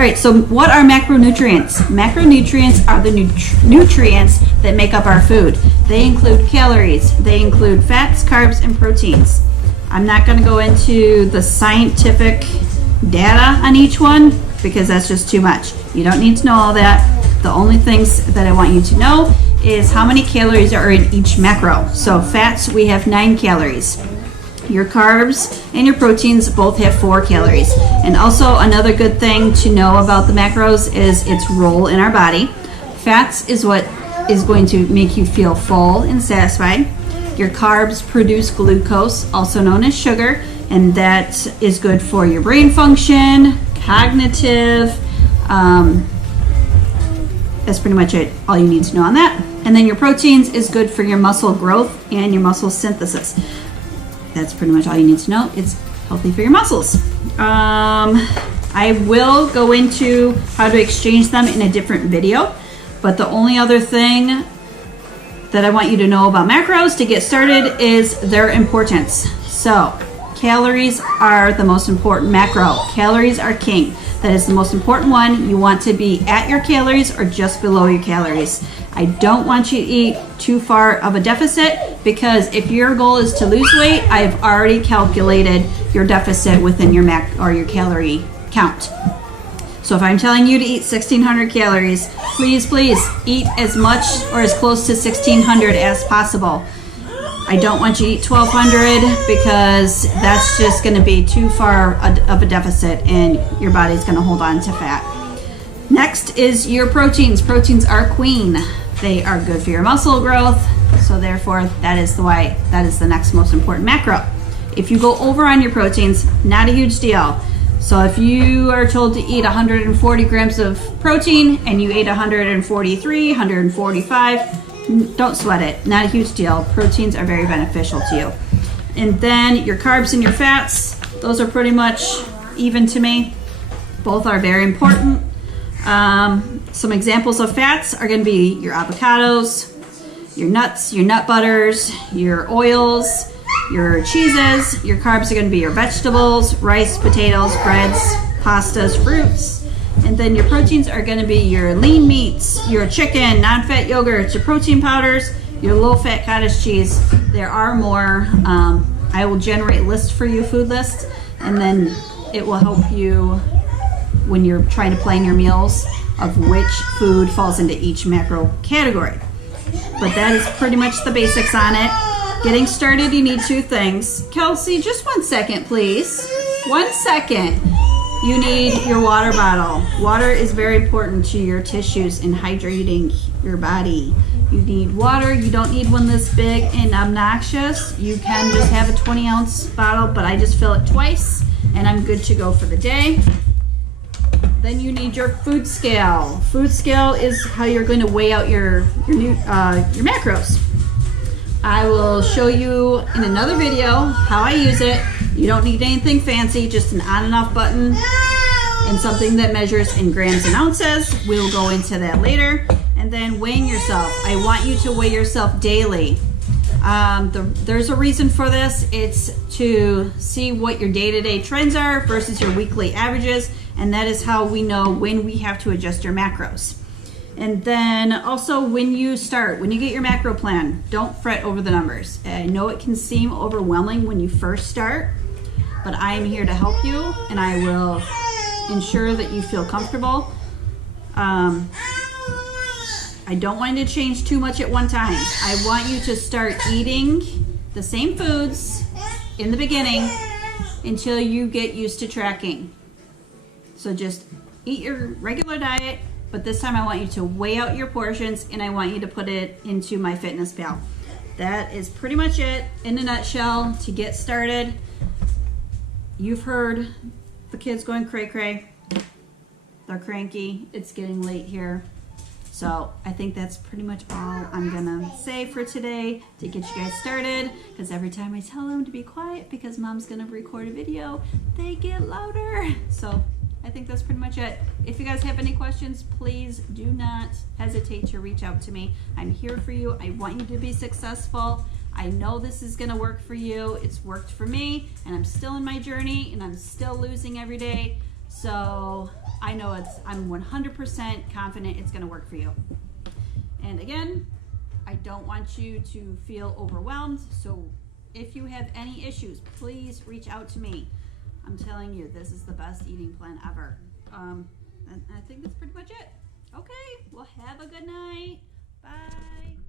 right, so what are macronutrients? Macronutrients are the nutrients that make up our food. They include calories, they include fats, carbs, and proteins. I'm not going to go into the scientific data on each one because that's just too much. You don't need to know all that. The only things that I want you to know is how many calories are in each macro. So fats, we have 9 calories. Your carbs and your proteins both have 4 calories. And also another good thing to know about the macros is its role in our body. Fats is what is going to make you feel full and satisfied. Your carbs produce glucose, also known as sugar, and that is good for your brain function, cognitive. That's pretty much it, all you need to know on that. And then your proteins is good for your muscle growth and your muscle synthesis. That's pretty much all you need to know. It's healthy for your muscles. I will go into how to exchange them in a different video, but the only other thing that I want you to know about macros to get started is their importance. So, calories are the most important macro. Calories are king. That is the most important one. You want to be at your calories or just below your calories. I don't want you to eat too far of a deficit because if your goal is to lose weight, I've already calculated your deficit within your your calorie count. So if I'm telling you to eat 1,600 calories, please eat as much or as close to 1,600 as possible. I don't want you to eat 1,200 because that's just going to be too far of a deficit and your body's going to hold on to fat. Next is your proteins. Proteins are queen. They are good for your muscle growth, so therefore that is the next most important macro. If you go over on your proteins, not a huge deal. So if you are told to eat 140 grams of protein and you ate 143, 145, don't sweat it. Not a huge deal. Proteins are very beneficial to you. And then your carbs and your fats, those are pretty much even to me. Both are very important. Some examples of fats are going to be your avocados, your nuts, your nut butters, your oils, your cheeses. Your carbs are going to be your vegetables, rice, potatoes, breads, pastas, fruits. And then your proteins are going to be your lean meats, your chicken, non-fat yogurts, your protein powders, your low-fat cottage cheese. There are more. I will generate lists for you, food lists, and then it will help you when you're trying to plan your meals of which food falls into each macro category. But that is pretty much the basics on it. Getting started, you need 2 things. Kelsey, just 1 second, please. 1 second. You need your water bottle. Water is very important to your tissues in hydrating your body. You need water. You don't need one this big and obnoxious. You can just have a 20-ounce bottle, but I just fill it twice, and I'm good to go for the day. Then you need your food scale. Food scale is how you're going to weigh out your macros. I will show you in another video how I use it. You don't need anything fancy, just an on and off button and something that measures in grams and ounces. We'll go into that later. And then weighing yourself. I want you to weigh yourself daily. There's a reason for this. It's to see what your day-to-day trends are versus your weekly averages, and that is how we know when we have to adjust your macros. And then also when you get your macro plan, don't fret over the numbers. I know it can seem overwhelming when you first start, but I am here to help you, and I will ensure that you feel comfortable. I don't want you to change too much at one time. I want you to start eating the same foods in the beginning until you get used to tracking. So just eat your regular diet, but this time I want you to weigh out your portions and I want you to put it into MyFitnessPal. That is pretty much it in a nutshell to get started. You've heard the kids going cray-cray. They're cranky. It's getting late here. So I think that's pretty much all I'm gonna say for today to get you guys started, because every time I tell them to be quiet because mom's gonna record a video, they get louder. So I think that's pretty much it. If you guys have any questions, please do not hesitate to reach out to me. I'm here for you. I want you to be successful. I know this is gonna work for you. It's worked for me, and I'm still in my journey, and I'm still losing every day. So I know I'm 100% confident it's going to work for you. And again, I don't want you to feel overwhelmed. So if you have any issues, please reach out to me. I'm telling you, this is the best eating plan ever. And I think that's pretty much it. Okay, well, have a good night. Bye.